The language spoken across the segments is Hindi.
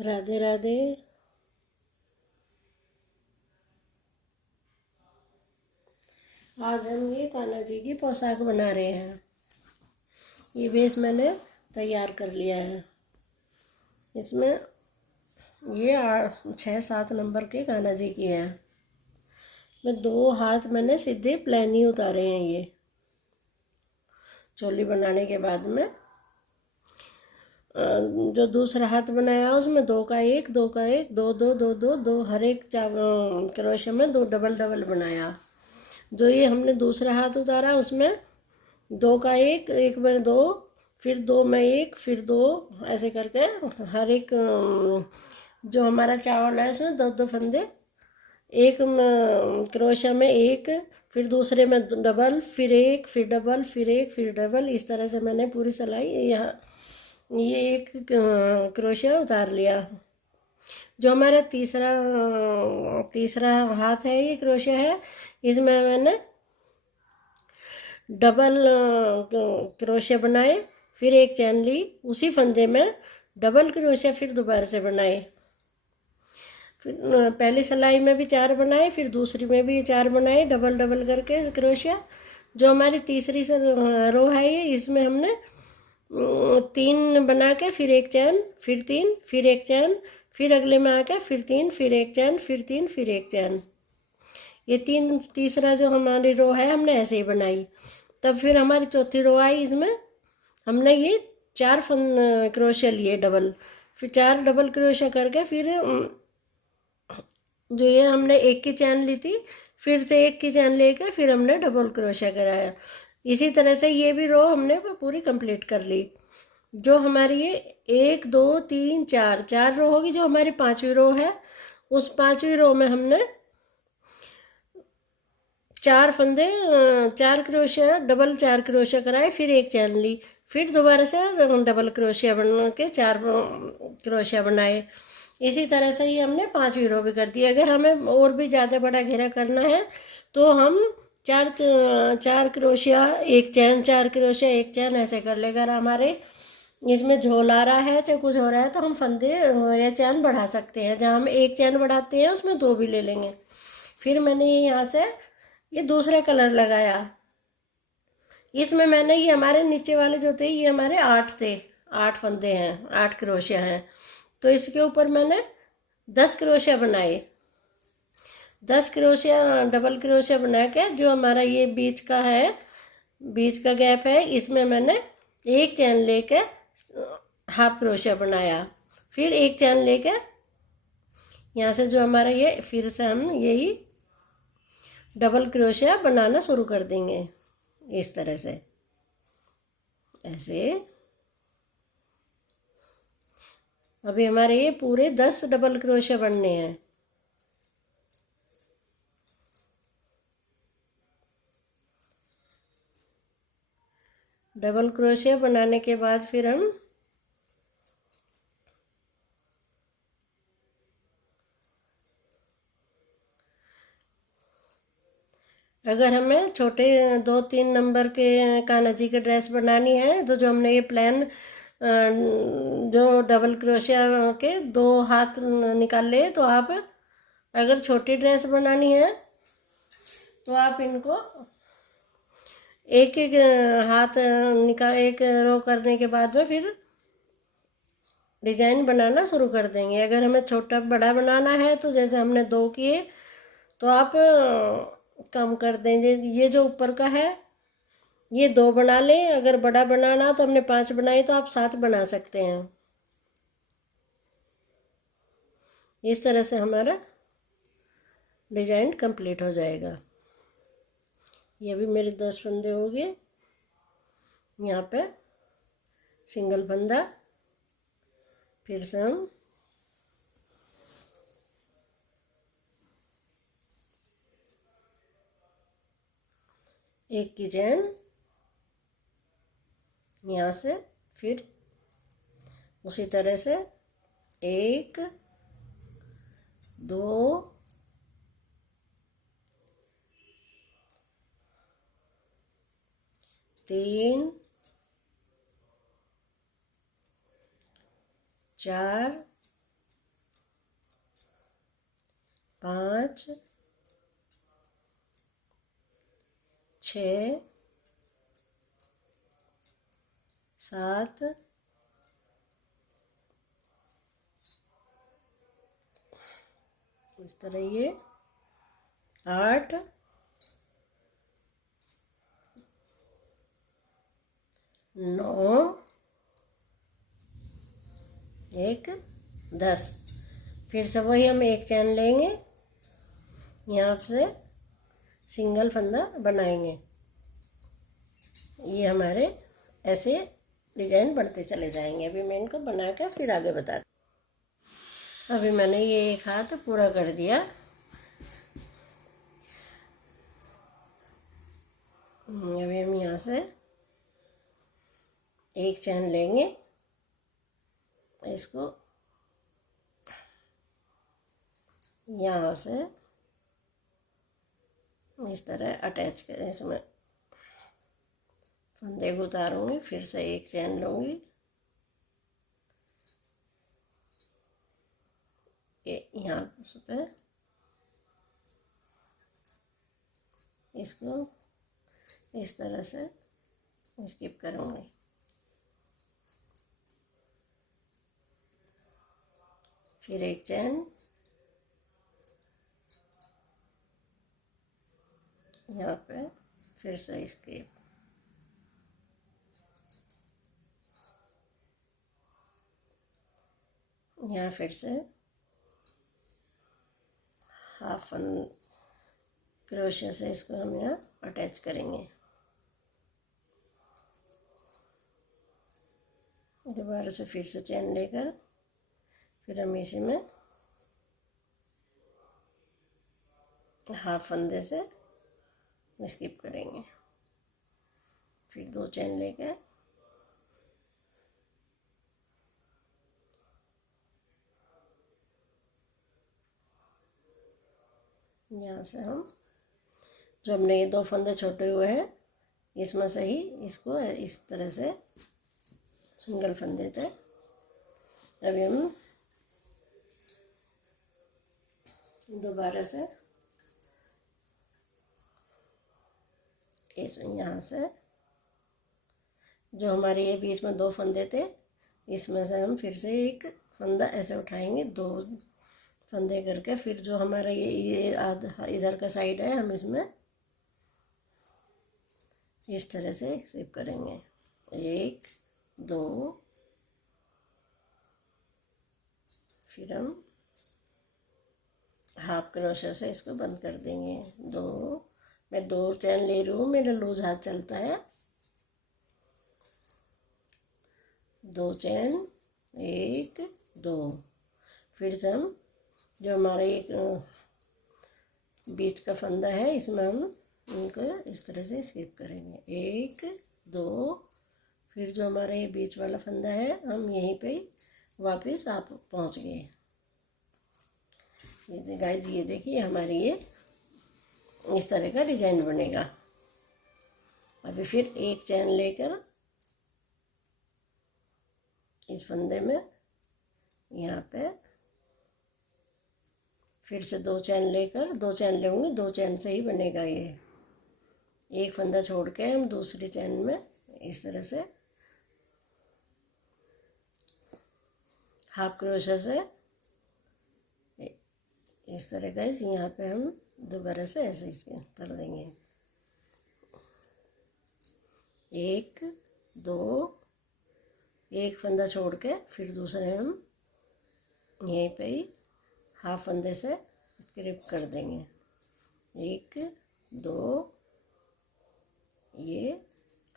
राधे राधे। आज हम ये कान्हा जी की पोशाक बना रहे हैं। ये बेस मैंने तैयार कर लिया है। इसमें ये 6-7 नंबर के कान्हा जी की है। मैं 2 हाथ मैंने सीधे प्लेन ही उतारे हैं। ये चोली बनाने के बाद में जो दूसरा हाथ बनाया उसमें 2 का 1, 2 का 1, 2 2 2 2 2, हर एक क्रोशे में 2 डबल डबल बनाया। जो ये हमने दूसरा हाथ उतारा उसमें 2 का 1, 1 में 2, फिर 2 में 1, फिर 2, ऐसे करके हर एक जो हमारा चावल है इसमें 2 2 फंदे, एक क्रोशा में 1, फिर दूसरे में डबल, फिर 1, फिर डबल, फिर 1, फिर डबल। इस तरह से मैंने पूरी सिलाई यहाँ ये एक क्रोशिया उतार लिया। जो हमारा तीसरा हाथ है ये क्रोशिया है, इसमें मैंने डबल क्रोशिया बनाए, फिर एक चैन ली, उसी फंदे में डबल क्रोशिया फिर दोबारा से बनाए। फिर पहली सिलाई में भी 4 बनाए, फिर दूसरी में भी 4 बनाए डबल डबल करके क्रोशिया। जो हमारी तीसरी रो है ये, इसमें हमने 3 बना के फिर एक चैन, फिर 3, फिर एक चैन, फिर अगले में आके फिर 3, फिर एक चैन, फिर 3, फिर एक चैन। ये तीसरा जो हमारी रो है हमने ऐसे ही बनाई। तब फिर हमारी चौथी रो आई, इसमें हमने ये 4 क्रोशिया लिए डबल, फिर 4 डबल क्रोशिया करके फिर जो ये हमने 1 की चैन ली थी, फिर से 1 की चैन लेके फिर हमने डबल क्रोशिया कराया। इसी तरह से ये भी रो हमने पूरी कंप्लीट कर ली। जो हमारी ये 1 2 3 4 रो होगी। जो हमारी 5वीं रो है, उस 5वीं रो में हमने 4 फंदे 4 क्रोशिया डबल 4 क्रोशिया कराए, फिर एक चैन ली, फिर दोबारा से डबल क्रोशिया बना के 4 क्रोशिया बनाए। इसी तरह से ये हमने 5वीं रो भी कर दी। अगर हमें और भी ज़्यादा बड़ा घेरा करना है तो हम 4 क्रोशिया एक चैन, 4 क्रोशिया एक चैन ऐसे कर ले। अगर हमारे इसमें झोल आ रहा है चाहे कुछ हो रहा है तो हम फंदे या चैन बढ़ा सकते हैं। जहाँ हम एक चैन बढ़ाते हैं उसमें 2 भी ले लेंगे। फिर मैंने यहाँ से ये दूसरा कलर लगाया। इसमें मैंने ये हमारे नीचे वाले जो थे ये हमारे 8 थे, 8 फंदे हैं, 8 क्रोशिया हैं। तो इसके ऊपर मैंने 10 क्रोशिया बनाए। 10 क्रोशिया डबल क्रोशिया बना के जो हमारा ये बीच का है, बीच का गैप है, इसमें मैंने एक चैन लेके हाफ क्रोशिया बनाया। फिर एक चैन लेके यहाँ से जो हमारा ये फिर से हम यही डबल क्रोशिया बनाना शुरू कर देंगे इस तरह से। ऐसे अभी हमारे ये पूरे 10 डबल क्रोशिया बनने हैं। डबल क्रोशिया बनाने के बाद फिर हम अगर हमें छोटे 2-3 नंबर के कान्हा जी के ड्रेस बनानी है तो जो हमने ये प्लान जो डबल क्रोशिया के 2 हाथ निकाल ले, तो आप अगर छोटी ड्रेस बनानी है तो आप इनको एक एक हाथ निकाल, एक रो करने के बाद में फिर डिजाइन बनाना शुरू कर देंगे। अगर हमें छोटा बड़ा बनाना है तो जैसे हमने 2 किए तो आप कम कर देंगे। ये जो ऊपर का है ये 2 बना लें। अगर बड़ा बनाना तो हमने 5 बनाए तो आप 7 बना सकते हैं। इस तरह से हमारा डिजाइन कंप्लीट हो जाएगा। ये भी मेरे 10 फंदे हो गए। यहाँ पे सिंगल फंदा, फिर से हम एक की चैन यहाँ से, फिर उसी तरह से 1 2 3 4 5 6 7 इस तरह ये 8 9 1 10। फिर से वही हम एक चैन लेंगे, यहाँ से सिंगल फंदा बनाएंगे। ये हमारे ऐसे डिजाइन बढ़ते चले जाएंगे। अभी मैं इनको बना कर फिर आगे बता। अभी मैंने ये एक हाथ पूरा कर दिया। अभी हम यहाँ से एक चैन लेंगे, इसको यहाँ से इस तरह अटैच करें, इसमें फंदे को उतारूंगी, फिर से एक चैन लूँगी, यहाँ पे इसको इस तरह से स्किप करूँगी। फिर एक चैन, यहाँ पे फिर से स्किप, यहाँ फिर से हाफ क्रोशिया से इसको हम यहाँ अटैच करेंगे। दोबारा से फिर से चैन लेकर फिर हम इसी में हाफ फंदे से स्किप करेंगे। फिर 2 चैन लेकर यहाँ से हम जो हमने ये 2 फंदे छोटे हुए हैं, इसमें से ही इसको इस तरह से सिंगल फंदे थे। अभी हम दोबारा से इस यहाँ से जो हमारे ये बीच में 2 फंदे थे, इसमें से हम फिर से एक फंदा ऐसे उठाएंगे, 2 फंदे करके, फिर जो हमारा ये आधा इधर का साइड है, हम इसमें इस तरह से स्किप करेंगे। 1 2, फिर हम हाफ क्रोशा से इसको बंद कर देंगे। 2, मैं 2 चैन ले रही हूँ, मेरा लूज हाथ चलता है। 2 चैन, 1 2, फिर से हम जो हमारा एक बीच का फंदा है, इसमें हम इनको इस तरह से स्किप करेंगे। 1 2, फिर जो हमारा ये बीच वाला फंदा है, हम यहीं पे वापस आप पहुंच गए। ये गाइस, ये देखिए हमारी ये इस तरह का डिजाइन बनेगा। अभी फिर एक चैन लेकर इस फंदे में यहाँ पे फिर से 2 चैन लेकर, 2 चैन लेंगे, 2 चैन से ही बनेगा ये। एक फंदा छोड़ के हम दूसरी चैन में इस तरह से हाफ क्रोशा से इस तरह का यहाँ पे हम दोबारा से ऐसे इसके कर देंगे। 1 2, एक फंदा छोड़ के फिर दूसरे हम यहीं पे ही हाफ फंदे से स्किप कर देंगे। 1 2, ये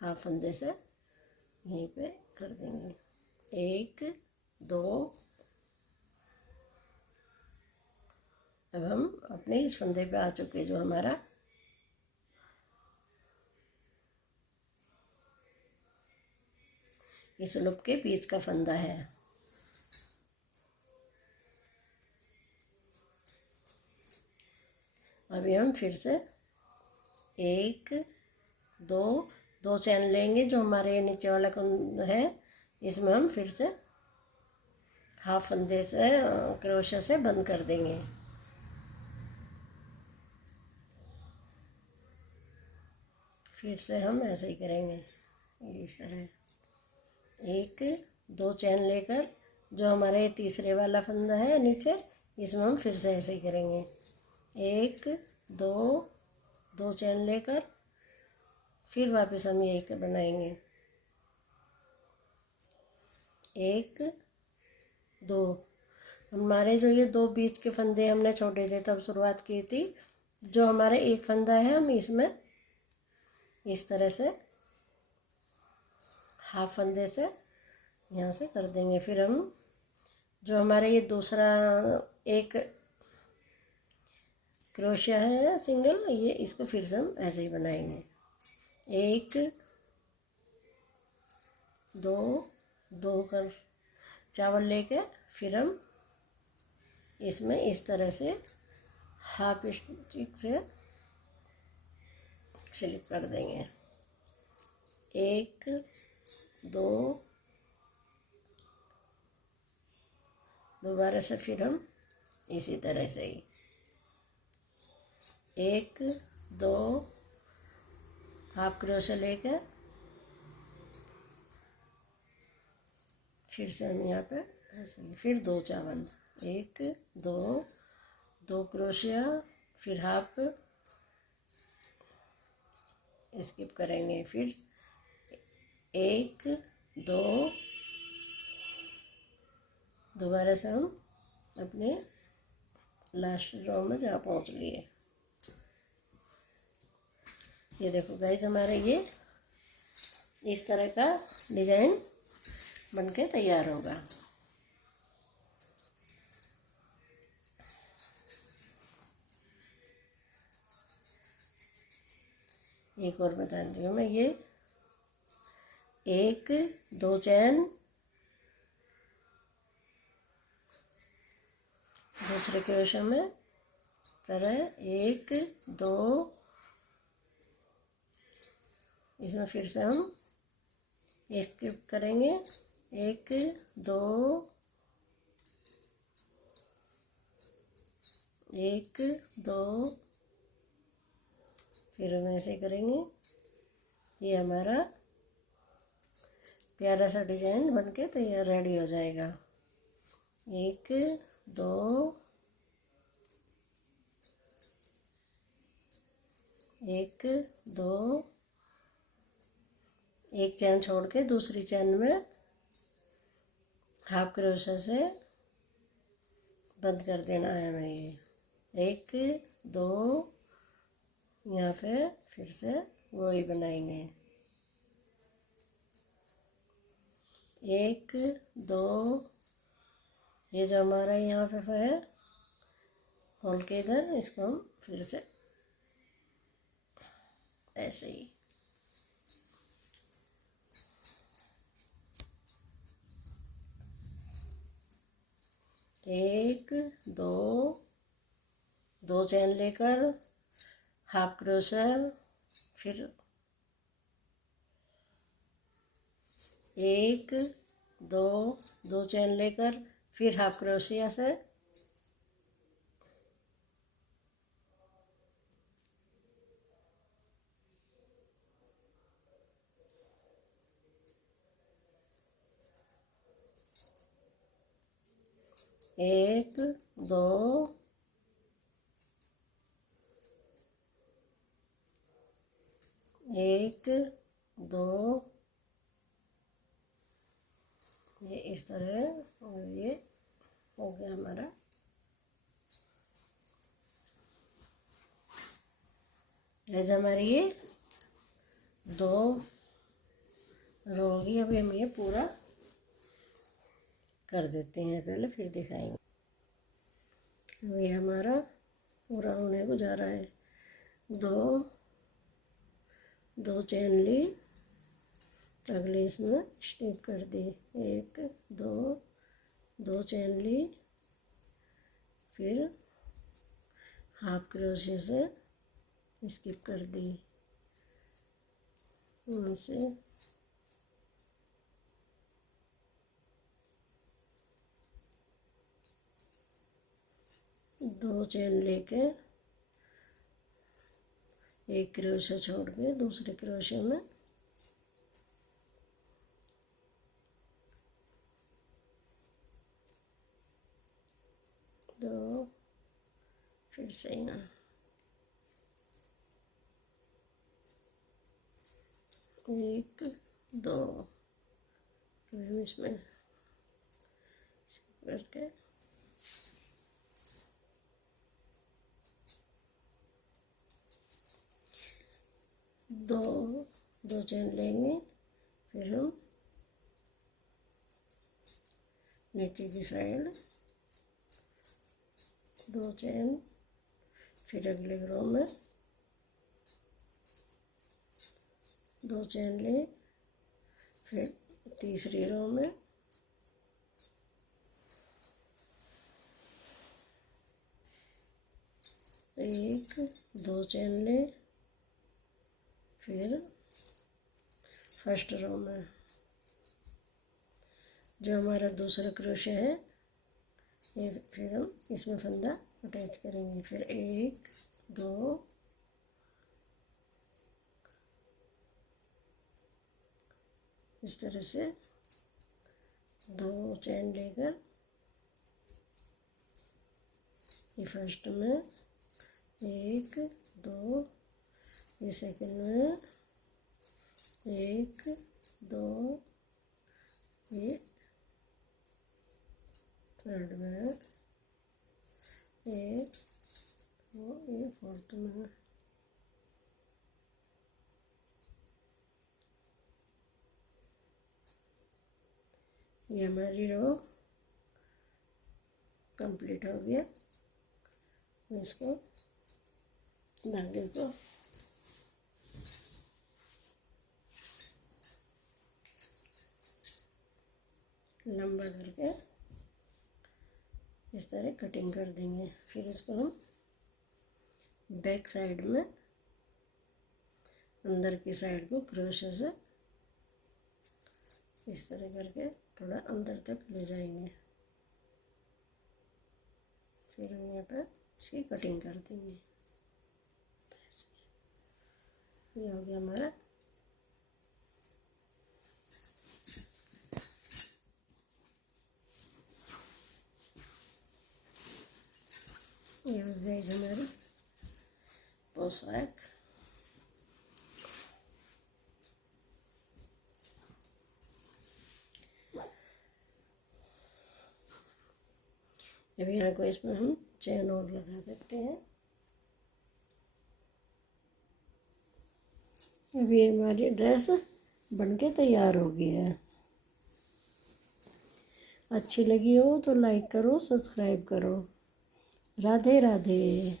हाफ फंदे से यहीं पे कर देंगे। 1 2, अब हम अपने इस फंदे पे आ चुके, जो हमारा इस लूप के बीच का फंदा है। अभी हम फिर से 1 2, 2 चैन लेंगे, जो हमारे नीचे वाला है, इसमें हम फिर से हाफ फंदे से क्रोशा से बंद कर देंगे। फिर से हम ऐसे ही करेंगे, इस तरह एक दो चैन लेकर जो हमारे तीसरे वाला फंदा है नीचे, इसमें हम फिर से ऐसे ही करेंगे, एक दो दो चैन लेकर फिर वापस हम यही बनाएंगे, एक दो। हमारे जो ये दो बीच के फंदे हमने छोटे थे तब शुरुआत की थी, जो हमारा एक फंदा है हम इसमें इस तरह से हाफ फंदे से यहाँ से कर देंगे। फिर हम जो हमारे ये दूसरा एक क्रोशिया है सिंगल, ये इसको फिर से हम ऐसे ही बनाएंगे, एक दो दो कर चावल लेके फिर हम इसमें इस तरह से हाफ स्टिक से स्लिप कर देंगे, एक दो, दोबारा से फिर हम इसी तरह से ही एक दो हाफ क्रोशा लेकर फिर से हम यहाँ पे ऐसे ही, फिर दो चावल, एक दो दो क्रोशिया, फिर हाफ स्किप करेंगे, फिर एक दो, दोबारा से हम अपने लास्ट रो में जा पहुँच लिए। ये देखो गाइस, हमारे ये इस तरह का डिजाइन बनके तैयार होगा। एक और बता रही हूँ मैं, ये एक दो चैन दूसरे क्रोशे में तरह, एक दो, इसमें फिर से हम स्किप करेंगे, एक दो, एक दो, फिर हम ऐसे करेंगे। ये हमारा प्यारा सा डिजाइन बनके तैयार रेडी हो जाएगा, एक दो, एक दो, एक चैन छोड़ के दूसरी चैन में हाफ क्रोशा से बंद कर देना है हमें, ये एक दो, यहाँ पे फिर से वही बनाएंगे, एक दो, ये जो हमारा यहाँ पे है होल के इधर, इसको हम फिर से ऐसे ही एक दो दो चैन लेकर हाफ क्रोशा, फिर एक दो दो चैन लेकर फिर हाफ क्रोशिया से एक दो, एक दो, ये इस तरह, और ये हो गया हमारा ऐसे। हमारी ये दो रो होगी। अभी हम ये पूरा कर देते हैं पहले, फिर दिखाएंगे। अब ये हमारा पूरा होने को जा रहा है, दो दो चैन ली, अगले इसमें स्टिप कर दी, एक दो दो चैन ली, फिर हाफ क्रोशे से स्किप कर दी, उनसे दो चैन लेके एक क्रोशा छोड़ के दूसरे क्रोशे में दो, फिर से यहाँ एक दो, फिर इसमें करके दो चैन लेंगे। फिर हम नीचे की साइड दो चैन, फिर अगले रो में दो चैन ले, फिर तीसरी रो में एक दो चैन ले, फिर फर्स्ट रो में जो हमारा दूसरा क्रोशे है ये फिर हम इसमें फंदा अटैच करेंगे। फिर एक दो इस तरह से दो चैन लेकर ये फर्स्ट में एक दो, ये सेकंड में एक दो, ये थर्ड में एक दो, ये फोर्थ में ये हमारी रो कंप्लीट हो गया। इसको धागे को लंबा करके इस तरह कटिंग कर देंगे। फिर इसको हम बैक साइड में अंदर की साइड को क्रोशे से इस तरह करके थोड़ा अंदर तक ले जाएंगे। फिर हम यहाँ पर इसकी कटिंग कर देंगे। ये हो गया हमारा ये हो गई हमारी पोशाक। अभी यहाँ को इसमें हम चैन और लगा सकते हैं। अभी हमारी ड्रेस बनके तैयार हो गई है। अच्छी लगी हो तो लाइक करो, सब्सक्राइब करो। राधे राधे।